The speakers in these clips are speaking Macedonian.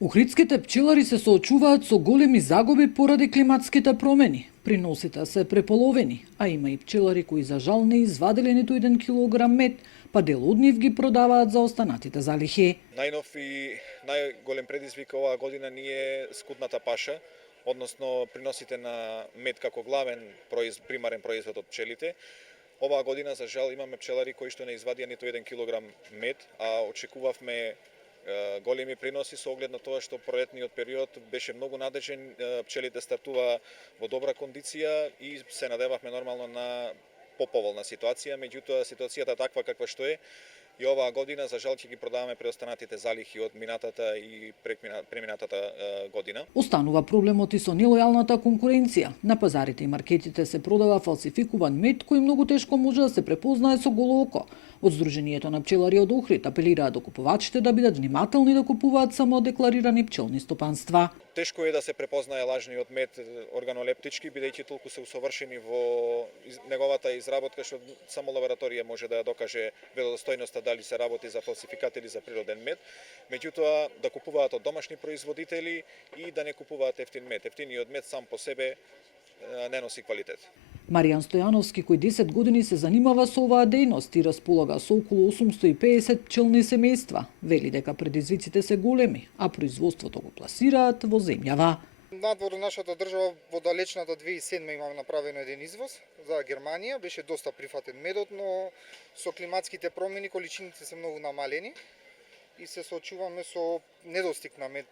Охридските пчелари се соочуваат со големи загуби поради климатските промени. Приносите се преполовени, а има и пчелари кои за жал не извадиле ниту 1 килограм мед, па дел од нив ги продаваат за останатите залихи. Најнов и најголем предизвик оваа година ни е скудната паша, односно приносите на мед како главен примарен производ од пчелите. Оваа година за жал имаме пчелари кои што не извадија ниту 1 килограм мед, а очекувавме големи приноси со оглед на тоа што пролетниот период беше многу надежен, пчелите стартуваа во добра кондиција и се надевавме нормално на поповолна ситуација, меѓутоа ситуацијата таква каква што е и оваа година за жал ќе ги продаваме преостанатите залихи од минатата и преминатата година. Останува проблемот и со нелојалната конкуренција. На пазарите и маркетите се продава фалсификуван мед кој многу тешко може да се препознае со голо око. Од Сдруженијето на пчелари од Охрид апелираат до купувачите да бидат внимателни да купуваат само декларирани пчелни стопанства. Тешко е да се препознае лажниот мед органолептички, бидејќи толку се усовршени во неговата изработка што само лабораторија може да ја докаже веродостојноста дали се работи за фалсификат или за природен мед. Меѓутоа да купуваат од домашни производители и да не купуваат ефтин мед. Ефтиниот мед сам по себе не носи квалитет. Маријан Стојановски, кој 10 години се занимава со оваа дејност и располага со околу 850 пчелни семејства, вели дека предизвиците се големи, а производството го пласираат во земјава. Надвор нашата држава во далечната 2007 имаме направено еден извоз за Германија, беше доста прифатен медот, но со климатските промени количините се многу намалени и се соочуваме со недостиг на мед,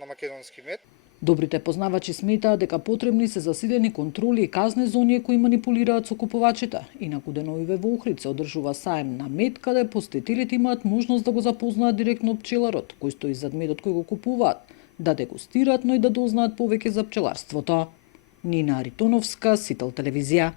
на македонски мед. Добрите познавачи сметаат дека потребни се засилени контроли и казни за оние кои манипулираат со купувачите. Инаку деновиве во Охрид се одржува саем на мед, каде посетителите имаат можност да го запознаат директно пчеларот, кој стои зад медот кој го купуваат, да дегустираат, но и да дознаат повеќе за пчеларството. Нина Аритоновска, Сител телевизија.